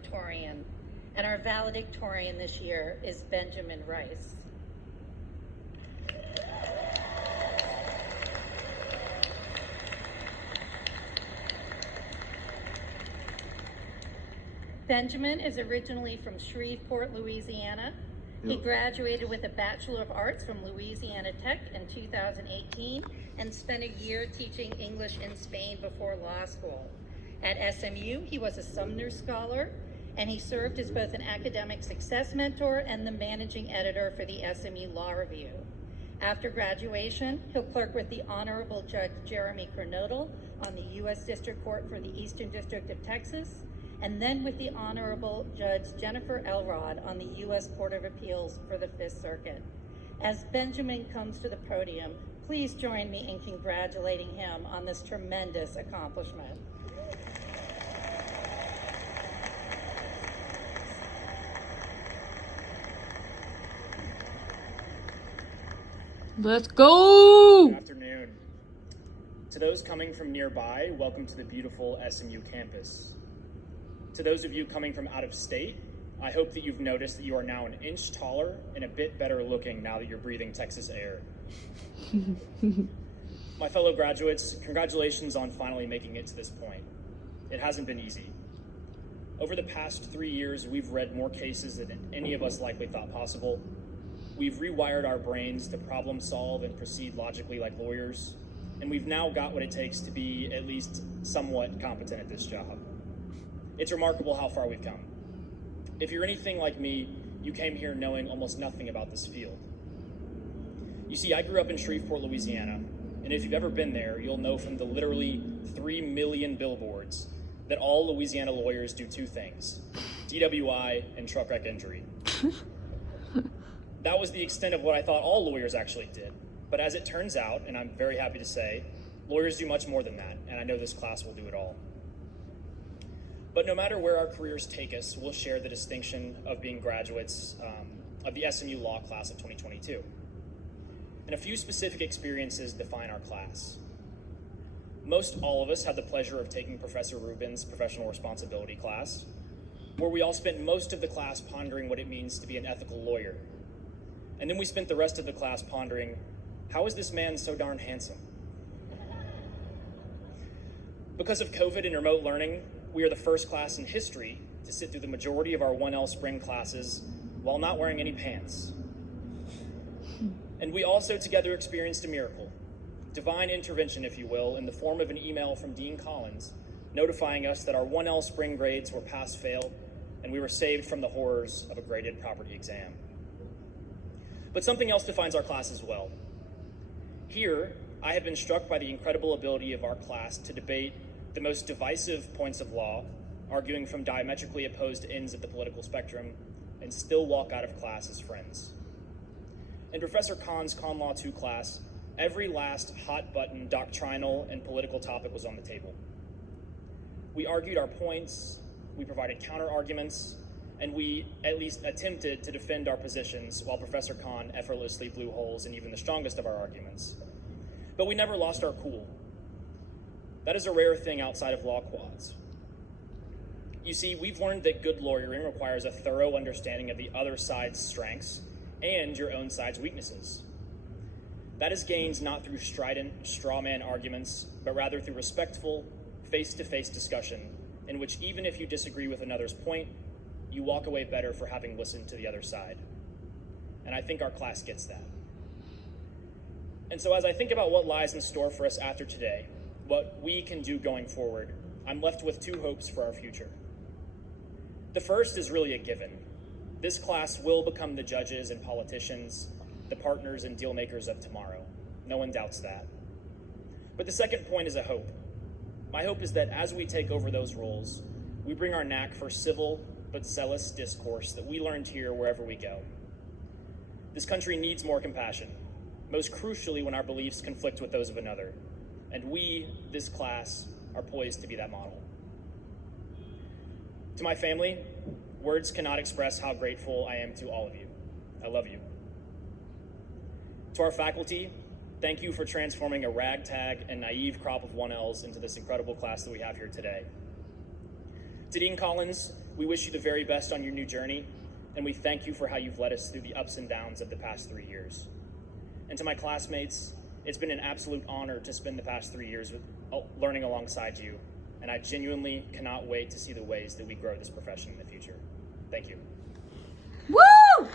valedictorian. And our valedictorian this year is Benjamin Rice. Benjamin is originally from Shreveport, Louisiana. He graduated with a Bachelor of Arts from Louisiana Tech in 2018 and spent a year teaching English in Spain before law school. At SMU, he was a Sumner Scholar, and he served as both an academic success mentor and the managing editor for the SMU Law Review. After graduation, he'll clerk with the Honorable Judge Jeremy Kernodle on the U.S. District Court for the Eastern District of Texas, and then with the Honorable Judge Jennifer Elrod on the U.S. Court of Appeals for the Fifth Circuit. As Benjamin comes to the podium, please join me in congratulating him on this tremendous accomplishment. Let's go! Good afternoon. To those coming from nearby, welcome to the beautiful SMU campus. To those of you coming from out of state, I hope that you've noticed that you are now an inch taller and a bit better looking now that you're breathing Texas air. My fellow graduates, congratulations on finally making it to this point. It hasn't been easy. Over the past 3 years, we've read more cases than any of us likely thought possible. We've rewired our brains to problem solve and proceed logically like lawyers, and we've now got what it takes to be at least somewhat competent at this job. It's remarkable how far we've come. If you're anything like me, you came here knowing almost nothing about this field. You see, I grew up in Shreveport, Louisiana, and if you've ever been there, you'll know from the literally 3 million billboards that all Louisiana lawyers do two things: DWI and truck wreck injury. That was the extent of what I thought all lawyers actually did. But as it turns out, and I'm very happy to say, lawyers do much more than that, and I know this class will do it all. But no matter where our careers take us, we'll share the distinction of being graduates of the SMU Law class of 2022. And a few specific experiences define our class. Most all of us had the pleasure of taking Professor Rubin's professional responsibility class, where we all spent most of the class pondering what it means to be an ethical lawyer. And then we spent the rest of the class pondering, how is this man so darn handsome? Because of COVID and remote learning, we are the first class in history to sit through the majority of our 1L spring classes while not wearing any pants. And we also together experienced a miracle, divine intervention, if you will, in the form of an email from Dean Collins notifying us that our 1L spring grades were pass-fail and we were saved from the horrors of a graded property exam. But something else defines our class as well. Here, I have been struck by the incredible ability of our class to debate the most divisive points of law, arguing from diametrically opposed ends of the political spectrum, and still walk out of class as friends. In Professor Kahn's Con Law 2 class, every last hot-button doctrinal and political topic was on the table. We argued our points, we provided counter-arguments, and we at least attempted to defend our positions while Professor Kahn effortlessly blew holes in even the strongest of our arguments. But we never lost our cool. That is a rare thing outside of law quads. You see, we've learned that good lawyering requires a thorough understanding of the other side's strengths and your own side's weaknesses. That is gained not through strident, straw-man arguments, but rather through respectful, face-to-face discussion in which even if you disagree with another's point, you walk away better for having listened to the other side. And I think our class gets that. And so as I think about what lies in store for us after today, what we can do going forward, I'm left with two hopes for our future. The first is really a given. This class will become the judges and politicians, the partners and deal makers of tomorrow. No one doubts that. But the second point is a hope. My hope is that as we take over those roles, we bring our knack for civil but zealous discourse that we learned here wherever we go. This country needs more compassion, most crucially when our beliefs conflict with those of another. And we, this class, are poised to be that model. To my family, words cannot express how grateful I am to all of you. I love you. To our faculty, thank you for transforming a ragtag and naive crop of 1Ls into this incredible class that we have here today. To Dean Collins, we wish you the very best on your new journey, and we thank you for how you've led us through the ups and downs of the past 3 years. And to my classmates, it's been an absolute honor to spend the past 3 years learning alongside you, and I genuinely cannot wait to see the ways that we grow this profession in the future. Thank you. Woo!